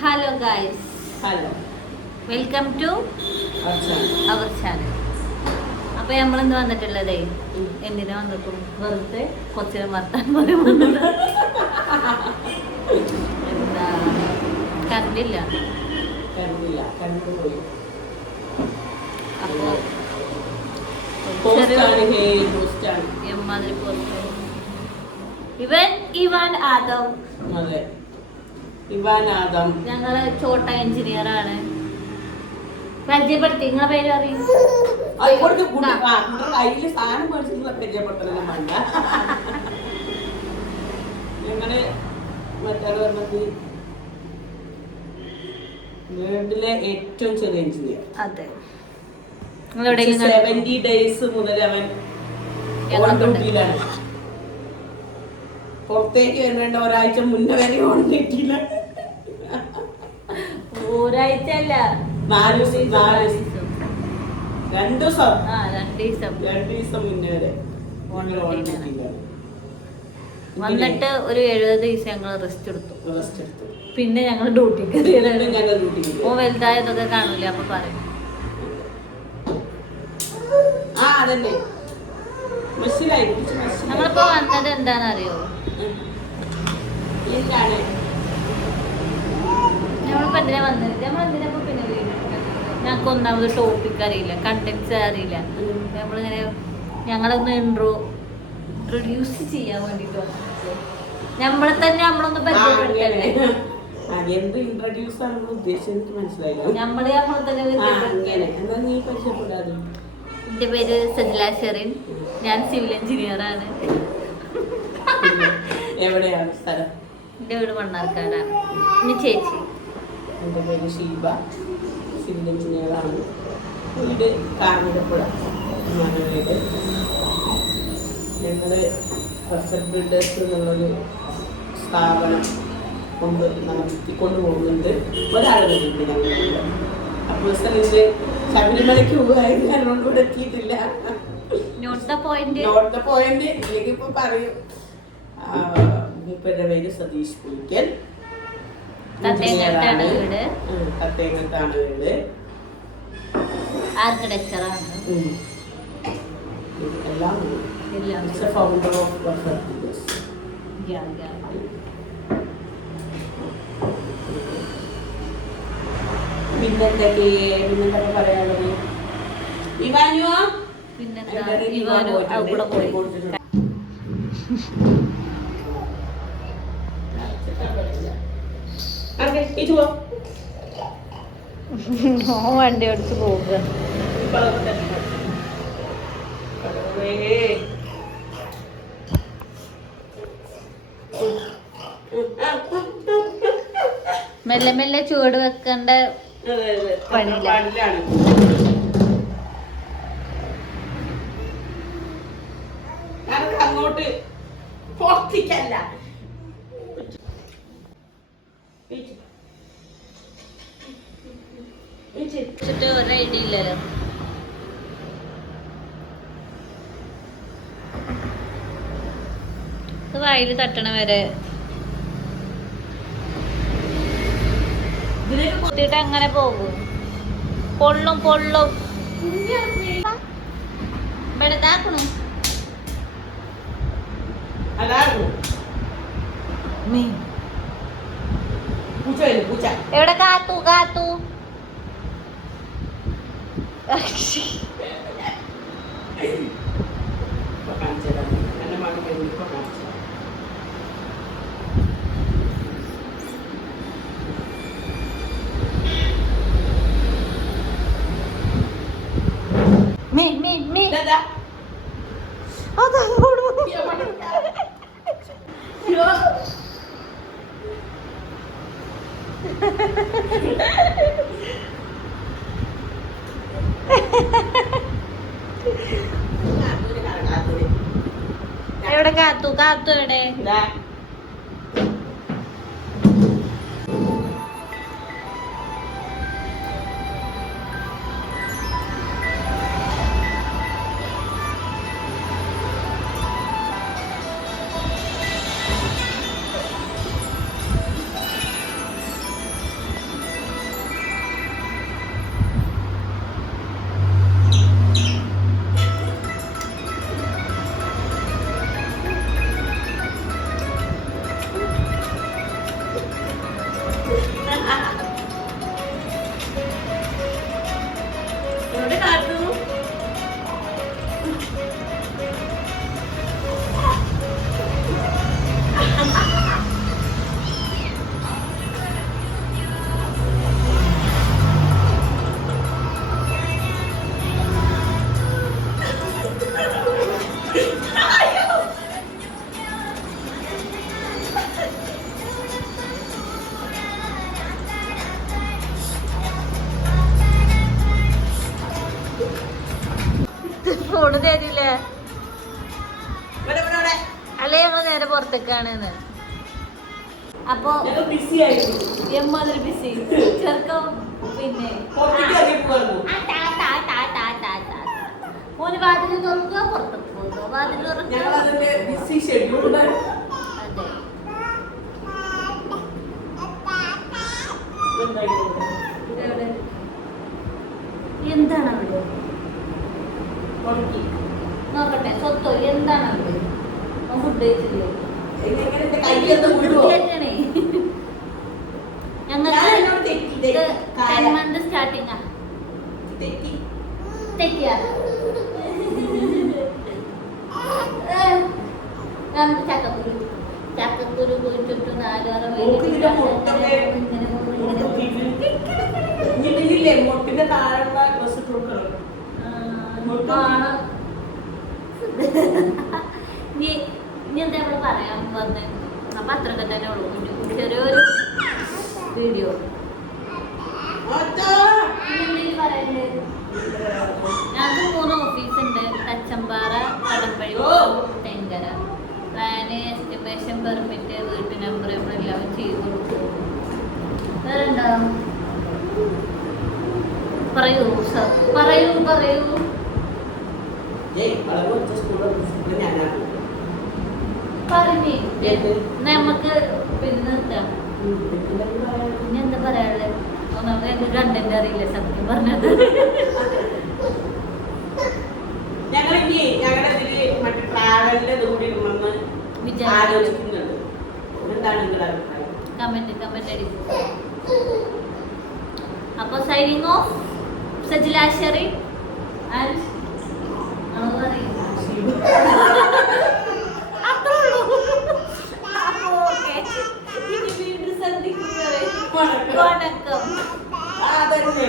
Hello guys, hello, welcome to our channel. അപ്പൊ നമ്മളിന്ന് വന്നിട്ടുള്ളതേ എന്തിനാ വന്നിട്ടും വെറുതെ കൊച്ചിനെ വർത്താൻ എന്താ കണ്ടില്ല. അപ്പൊ എമ്മാതിരി പോസ്റ്റ് ഇവാൻ ആദം. ഞങ്ങള് ചോട്ട എഞ്ചിനീയർ ആണ്. പരിചയപ്പെടുത്തി, നിങ്ങളെ പേര് അറിയും. ഞങ്ങള് വേൾഡിലെ ഏറ്റവും ചെറിയ എഞ്ചിനീയർ. അതെ, 70 ഡേയ്സ് മുതൽ അവൻ ഡ്യൂട്ടിയിലാണ്. പുറത്തേക്ക് വരേണ്ട ഒരാഴ്ച മുന്നേ വരെ ഓൺ കിട്ടിയില്ല. ഒരാഴ്ച അല്ല, 2 ദിവസം മുന്നേ വരെ വന്നിട്ട് ഒരു 70 ദിവസം ഞങ്ങൾ റെസ്റ്റ് എടുത്തു. പിന്നെ ഞങ്ങൾ ഡ്യൂട്ടിക്ക് ഓ വലുതായതൊക്കെ കാണൂല. അപ്പൊ പറയും ഞങ്ങളിപ്പോ വന്നത് എന്താണെന്നറിയോ? നമ്മളിപ്പോ എന്തിനാ വന്നത്? നമ്മളെന്തിനാ പിന്നെ ഞങ്ങൾക്ക് ഒന്നാമത് ടോപ്പിക് അറിയില്ല, കണ്ടന്റ്സ് അറിയില്ല. നമ്മളിങ്ങനെ ഞങ്ങളൊന്ന് ഇൻട്രൊഡ്യൂസ് ചെയ്യാൻ വേണ്ടിട്ട് നമ്മളെ തന്നെ നമ്മളൊന്ന് പരിചയപ്പെടുത്തല്ലേ. നമ്മള് നമ്മളെ തന്നെ. എന്റെ പേര് സജില ഷെറിൻ, ഞാൻ സിവിൽ എഞ്ചിനീയർ ആണ്. എവിടെയാണ് സ്ഥലം? എന്റെ വീട് മണ്ണാർക്കാടാണ്. ഇനി ചേച്ചി? എൻ്റെ പേര് ഷീബ, സിവിൽ എഞ്ചിനീയറാണ്. വീട് കാഞ്ഞിരപ്പുഴ വീട്. ഞങ്ങൾ പെർഫെക്റ്റ് ബിൽഡേഴ്സ് എന്നുള്ളൊരു സ്ഥാപനം നടത്തിക്കൊണ്ട് പോകുന്നുണ്ട്. ഒരാളുടെ വീട് ഞങ്ങളുണ്ട്. അപ്പോൾ ഇത് ശബരിമലയ്ക്ക് പോകാൻ ഞാനോട് കൂടെ എത്തിയിട്ടില്ല. നോട്ട് ദ പോയിന്റ് ഇല്ലെങ്കിൽ ഇപ്പൊ പറയും. മൂപ്പരുടെ പേര് സതീഷ് പുലിക്കൽ, തത്തേങ്ങത്താണ് വീട്. ആർക്കിടെക്ചറാണ്. എല്ലാം ഫൗണ്ടർ ഓഫ് പെർഫെക്റ്റ് ബിൽഡേഴ്സ്. പിന്നെന്തൊക്കെ പറയാനുള്ളത്? ഇവാനുവോ കൂടെ പോയി. വണ്ടി ഓടിച്ച് പോവുക. മെല്ലെ മെല്ലെ ചൂട് വെക്കേണ്ട പണിയിലാണ്. അങ്ങോട്ട് പൊറത്തിക്കല്ല. ഒരു ഐഡിയ ഇല്ലല്ലോ. വായിൽ തട്ടണ വരെ കുത്തിയിട്ട് അങ്ങനെ പോകും. പൊള്ളും വെളുതാക്കണു. എവിടെ കാത്തു എവിടെ കാത്തു എവിടെ? എവിടെ കാട്ടുന്നു? ഫോണ് തരില്ലേ? ഇവിടെ, ഇവിടെ, ഇവിടെ. അല്ലെ ഞങ്ങള് നേരെ പുറത്തേക്കാണ്. അപ്പൊ ഞങ്ങൾ busy ആയിരുന്നു. എമ്മാതിരി ബിസി ചെറുക്കം. പിന്നെ പുറത്തേക്ക് ഇറങ്ങി പോവായിരുന്നു. മോന് വാതിൽ തുറക്കുക, പുറത്തേക്ക് പോകുക, വാതിൽ തുറക്കുക. ഞങ്ങൾ അതിന്റെ ബിസി ഷെഡ്യൂൾഡായിരുന്നു. അതെ. ഇതെവിടെ? എന്താണ് അവിടെ? പുറത്തേക്ക്. നോക്കട്ടെ, സ്വത്തോ എന്താണ് അവിടെ? ഫുഡ് കഴിച്ചില്ലേ? ഇതെങ്ങനെ എന്റെ കയ്യിലൊന്ന് വീഴുവോ? കേട്ടണേ. ഞങ്ങൾക്ക് ഞാനിതിനോട് തെറ്റി, ഇത് കായ. 10 month സ്റ്റാർട്ടിങ്ങാ. തെറ്റി. തെറ്റിയാ? നമുക്ക് ചക്കക്കുരു കുഴിച്ചിട്ട് 4-6 നോക്ക് ഇതിന്റെ മുട്ടൊക്കെ. ഇനിയില്ലേ മുട്ടിന്റെ താഴെയുള്ള ഡ്രസ് ഇട്ട് കൊടുക്കണം. ഇനി എന്താ നമ്മള് പറയാൻ വന്ന്? അപ്പൊ അത്രയൊക്കെ തന്നെ ഉള്ളൂ. ചെറിയൊരു വീഡിയോ. അച്ഛാ. എന്തെങ്കിലും പറയണ്ടേ? ഞങ്ങൾക്ക് 3 ഓഫീസ് ഉണ്ട്. Thachampara, Kadambazhi, Thenkara. Plan, estimation, permit, വീട്ടു നമ്പർ നമ്മളെല്ലാം ചെയ്ത് കൊടുക്കും. വേറെ ഉണ്ടോ? പറയൂ സർ, പറയൂ. ഏയ് വളരെ ഉച്ച സ്കൂളിൽ ഞാനാണ്. പറഞ്ഞേ നമുക്ക് പിന്നെ നിർത്താം. ഇനി എന്താ പറയാനുള്ളത്? ഒന്നാമത് ഞങ്ങൾക്ക് കണ്ടന്റ് അറിയില്ല സത്യം പറഞ്ഞത്. ഞങ്ങൾ ഇനി ഞങ്ങളുടെ ഇതില് മറ്റേ ട്രാവലിന്റെ ഇത് കൂടി ഇടണമെന്ന് ആലോചിക്കുന്നുണ്ട്. എന്താണ് നിങ്ങളുടെ അഭിപ്രായം? കമന്റ് അടിക്കും. അപ്പൊ signing off Sajila Sheri and ഇനി വീണ്ടും സന്ധിക്കുന്നത്. വണക്കം. ആ, അതന്നെ.